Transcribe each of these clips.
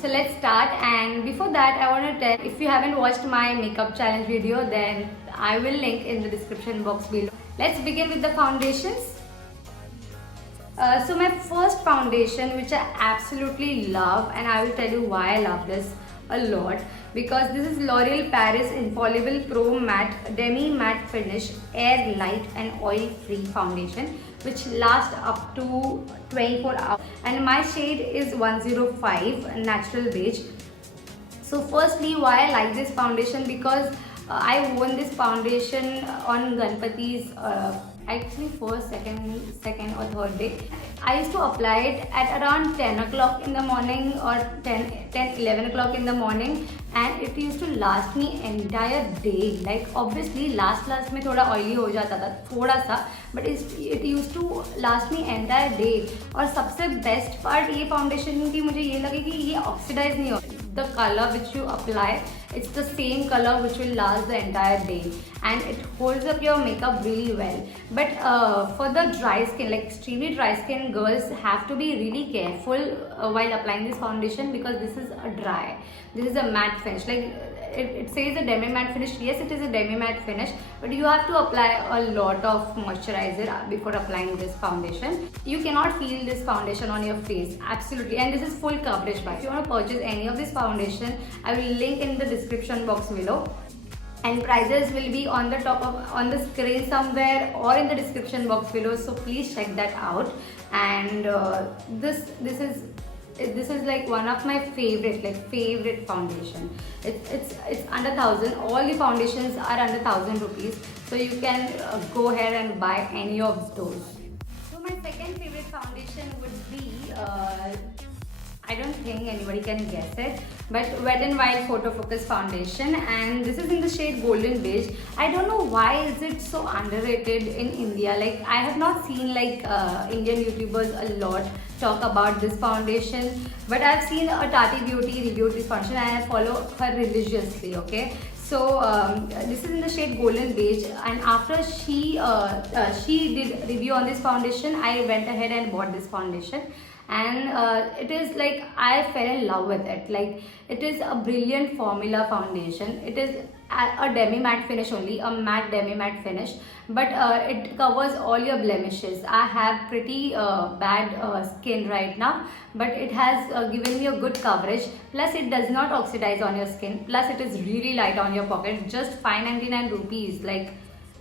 So let's start, and before that I want to tell, if you haven't watched my makeup challenge video, then I will link in the description box below. Let's begin with the foundations. So my first foundation, which I absolutely love, and I will tell you why I love this a lot, because this is L'Oreal Paris Infallible Pro Matte Demi Matte Finish Air Light and Oil Free Foundation, which lasts up to 24 hours, and my shade is 105 Natural Beige. So firstly, why I like this foundation, because I won this foundation on Ganpati's actually first, second or third day. I used to apply it at around 10 o'clock in the morning or 11 o'clock in the morning, and it used to last me entire day. Like obviously last में थोड़ा oily हो जाता था थोड़ा सा, but it used to last me entire day. और सबसे best part ये foundation की मुझे ये लगे कि ये oxidize नहीं होता. The color which you apply, it's the same color which will last the entire day, and it holds up your makeup really well. But for the dry skin, like extremely dry skin girls, have to be really careful while applying this foundation, because this is a dry, this is a matte finish. Like it says a demi matte finish. Yes, it is a demi matte finish, but you have to apply a lot of moisturizer before applying this foundation. You cannot feel this foundation on your face, absolutely. And this is full coverage. But if you want to purchase any of this foundation, I will link in the description box below, and prices will be on the top of on the screen somewhere or in the description box below, so please check that out. And this is like one of my favorite foundation. It's under 1,000. All the foundations are under 1,000 rupees, so you can go ahead and buy any of those. So my second favorite foundation would be I don't think anybody can guess it, but Wet n Wild Photo Focus foundation, and this is in the shade Golden Beige. I don't know why is it so underrated in India. Like I have not seen like Indian YouTubers a lot talk about this foundation, but I've seen a Tati Beauty review this foundation and I follow her religiously. Okay, so this is in the shade Golden Beige, and after she did review on this foundation, I went ahead and bought this foundation. And it is like I fell in love with it. Like it is a brilliant formula foundation. It is a demi matte finish only, a matte demi matte finish, but it covers all your blemishes. I have pretty bad skin right now, but it has given me a good coverage. Plus it does not oxidize on your skin. Plus it is really light on your pocket. Just 599 rupees. Like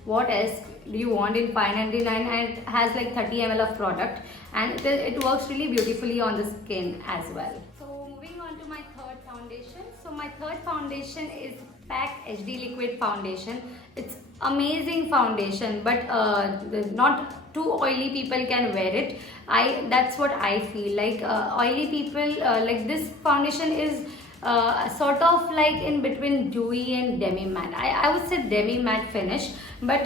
what else do you want in 599? And it has like 30 ml of product, and it works really beautifully on the skin as well. So moving on to my third foundation. So my third foundation is PAC HD Liquid Foundation. It's amazing foundation, but not too oily people can wear it. That's what I feel like. Oily people like this foundation is sort of like in between dewy and demi matte. I would say demi matte finish, but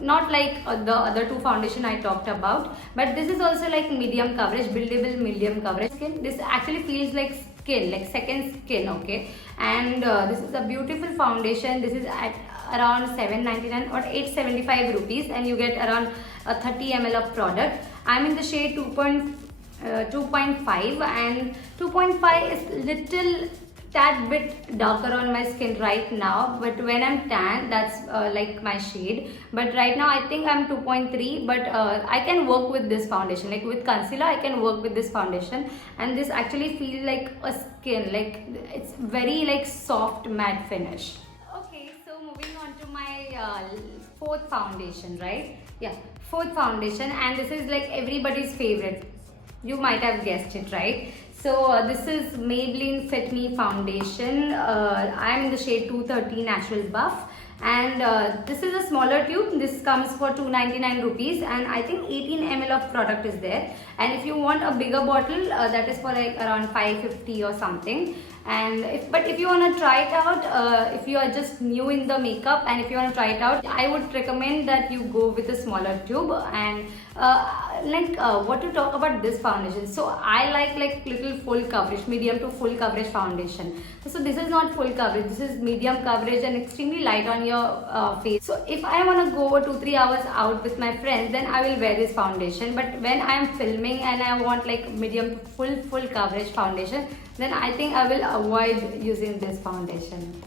not like the other two foundation I talked about. But this is also like medium coverage, buildable medium coverage skin. This actually feels like skin, like second skin. Okay, and this is a beautiful foundation. This is at around 799 or 875 rupees, and you get around 30 ml of product. I'm in the shade 2.5, and 2.5 is little tad bit darker on my skin right now, but when I'm tan, that's like my shade. But right now I think I'm 2.3, but I can work with this foundation. Like with concealer I can work with this foundation, and this actually feels like a skin, like it's very like soft matte finish. Okay, so moving on to my fourth foundation, right? Yeah, fourth foundation, and this is like everybody's favorite. You might have guessed it, right? So this is Maybelline Fit Me foundation. I am in the shade 230 Natural Buff, and this is a smaller tube. This comes for 299 rupees, and I think 18 ml of product is there. And if you want a bigger bottle, that is for like around 550 or something. And if you want to try it out, if you are just new in the makeup and if you want to try it out, I would recommend that you go with a smaller tube. And what to talk about this foundation. So I like little full coverage, medium to full coverage foundation. So this is not full coverage, this is medium coverage and extremely light on your face. So if I want to go 2-3 hours out with my friends, then I will wear this foundation. But when I am filming and I want like medium to full coverage foundation, then I think I will avoid using this foundation.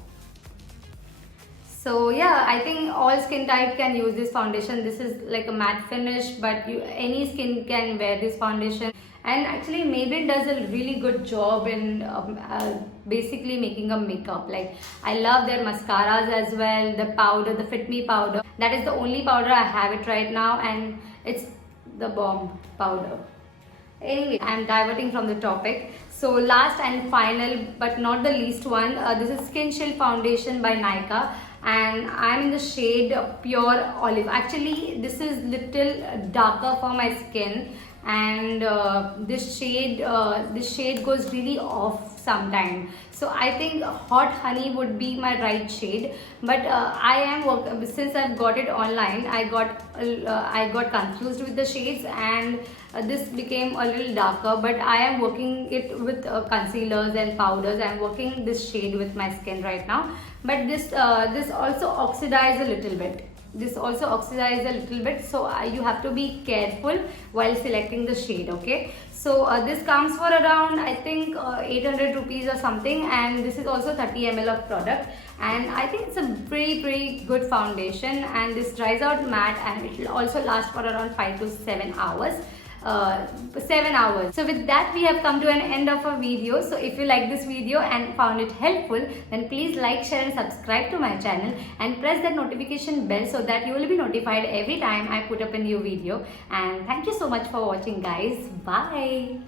So yeah, I think all skin type can use this foundation. This is like a matte finish, but any skin can wear this foundation. And actually Maybelline does a really good job in basically making a makeup. Like I love their mascaras as well, the powder, the Fit Me powder. That is the only powder I have it right now, and it's the bomb powder. Anyway, I'm diverting from the topic. So last and final but not the least one, this is Skin Shield foundation by Nykaa, and I'm in the shade Pure Olive. Actually this is little darker for my skin, and this shade goes really off sometime. So I think Hot Honey would be my right shade, but since I've got it online, I got confused with the shades, and this became a little darker. But I am working it with concealers and powders. I'm working this shade with my skin right now, but this also oxidizes a little bit. So you have to be careful while selecting the shade. Okay, so this comes for around, I think 800 rupees or something, and this is also 30 ml of product, and I think it's a pretty good foundation, and this dries out matte, and it will also last for around 5 to 7 hours. 7 hours. So with that, we have come to an end of our video. So if you like this video and found it helpful, then please like, share and subscribe to my channel, and press that notification bell so that you will be notified every time I put up a new video. And thank you so much for watching, guys. Bye.